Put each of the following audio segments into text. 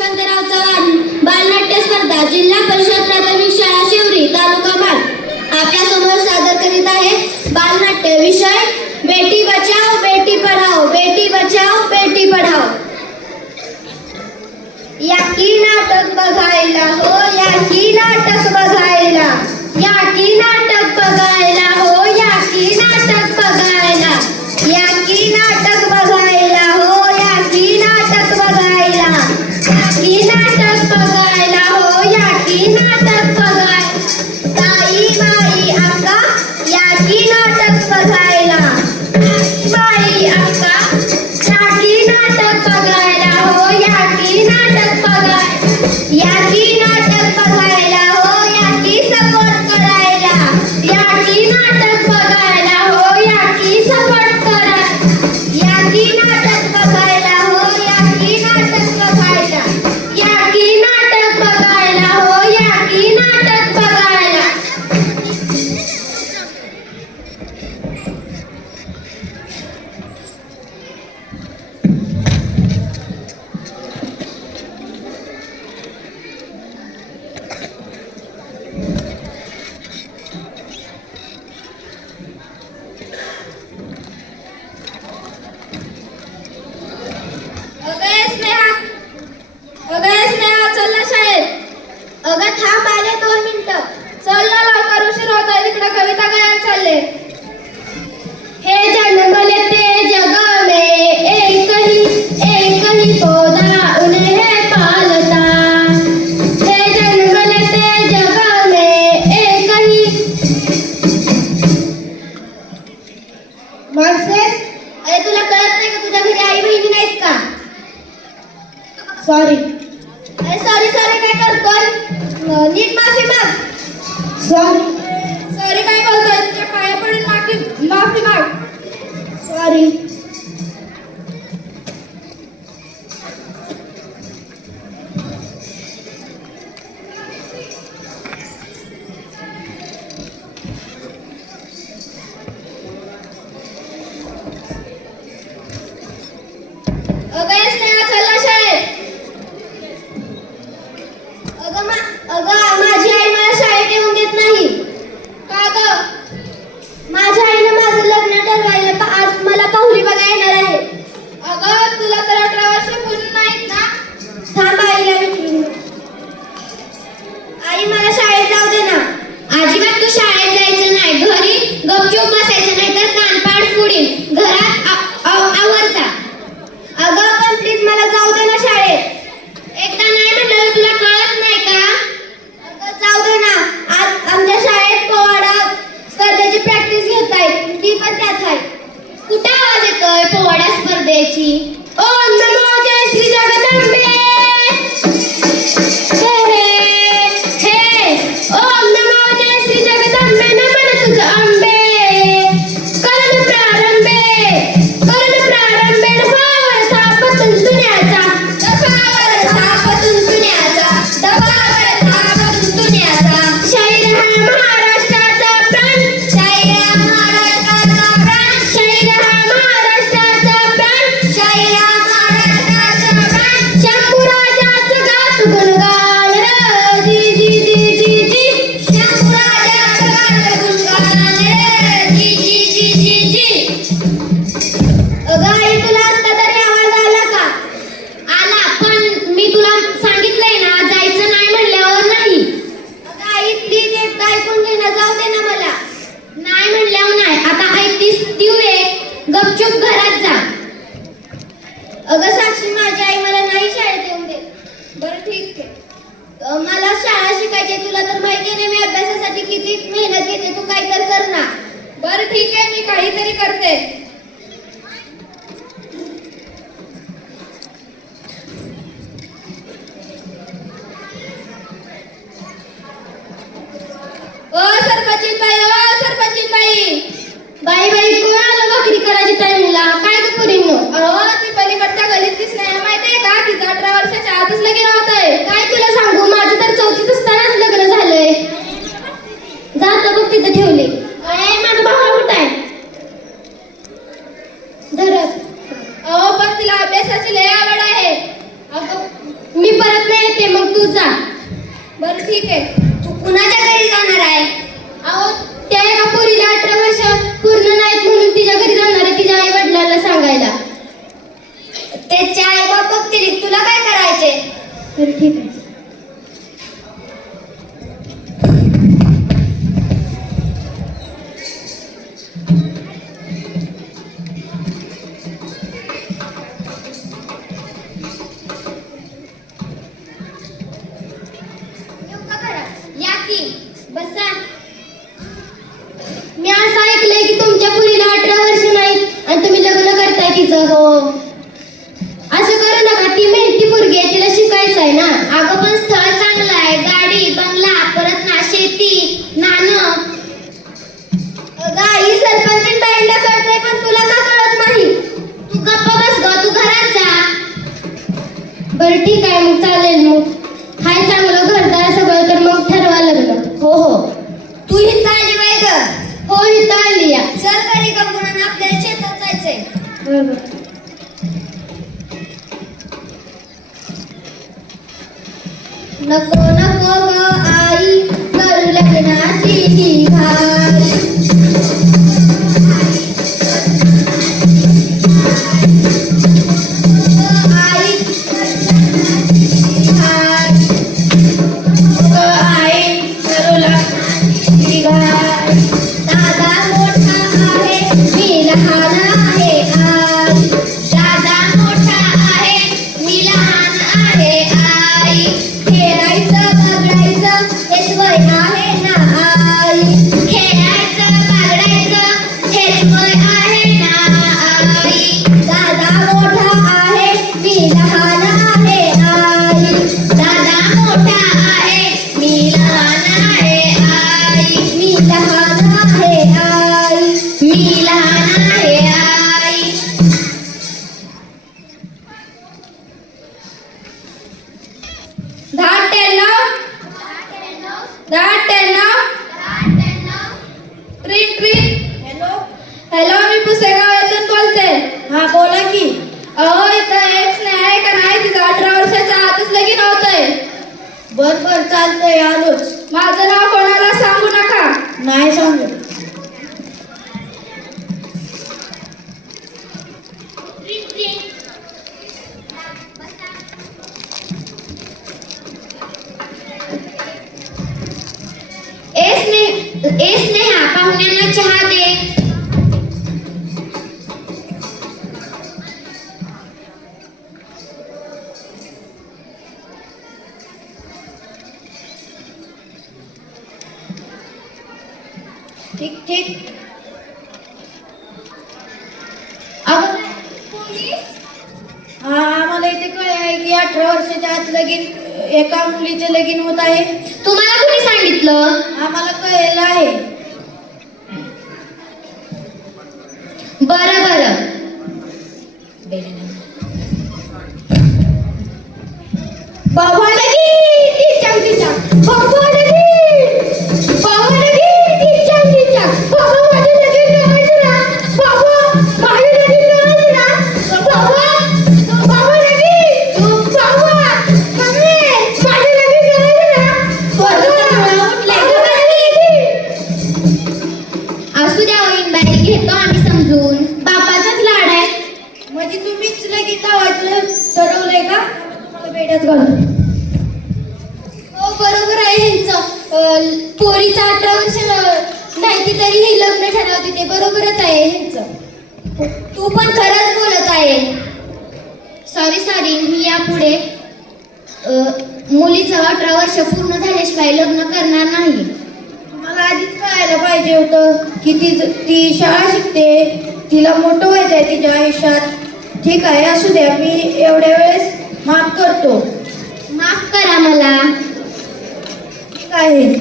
यशवंतराव चव्हाण बालनाट्य स्पर्धा जिल्हा परिषद प्राथमिक शाळा शिवरी तालुका बाल आपल्यासमोर सादर करीत आहे बालनाट्य विषय बेटी बचाओ बेटी पढाओ बेटी बचाओ बेटी पढाओ. याकी नाटक बघायला हो याकी नाटक बघायला या याकी नाटक बघायला. dice, जायचंय बरोबर नको नको ग आई करू लग्नाची ही दहा अठ्ठ्याण्णव ट्रिक ट्रिक हॅलो हॅलो मी पुसेगाव येथून बोलते. हा बोला की. अहो इथं एक स्नेहा आहे का नाही तिचं अठरा वर्षाच्या आतच लगीन होतंय. बर बर चालतंय आलोच. माझं नाव कोणाला सांगू नका? नाही सांगू ठीक ठीक. हा आम्हाला इथे कळे आहे की अठरा वर्षाच्या आत लगीन एका मुलीचे लगीन होत आहे. तुम्हाला कोणी सांगितलं? आम्हाला कळलेलं आहे. बरं. तरी हे लग्न ठरवते ते बरोबरच आहे ह्यांचं. तू पण खरंच बोलत आहे. सॉरी सॉरी मी यापुढे मुलीचं अठरा वर्ष पूर्ण झाल्याशिवाय लग्न करणार नाही. मला आधीच कळायला पाहिजे होतं की ती ती शाळा शिकते. तिला मोठं व्हायचं आहे तिच्या आयुष्यात. ठीक आहे असू द्या मी एवढ्या वेळेस माफ करतो. माफ करा मला. ठीक आहे.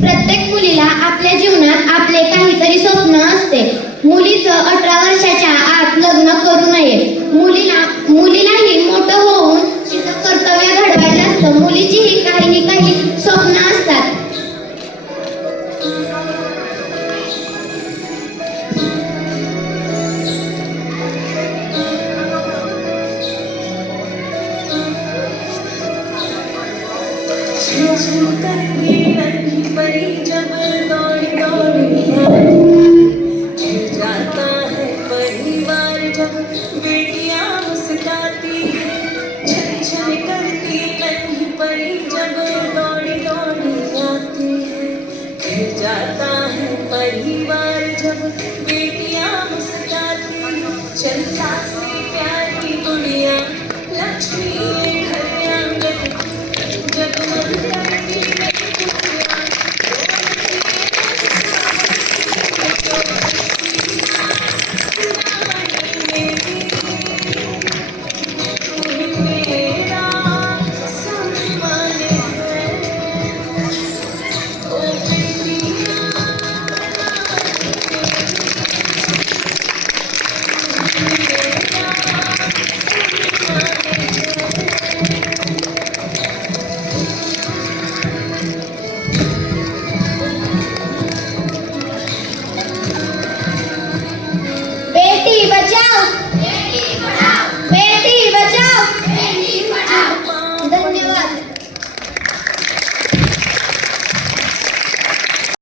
प्रत्येक मुलीला आपल्या जीवनात आपले काहीतरी स्वप्न असते. मुलीचं अठरा वर्षाच्या आत लग्न करू नये. मुलीला मुलीलाही मोठं होऊन तिचं कर्तव्य घडवायचं असतं मुलीचीही काही काही स्वप्न असतात.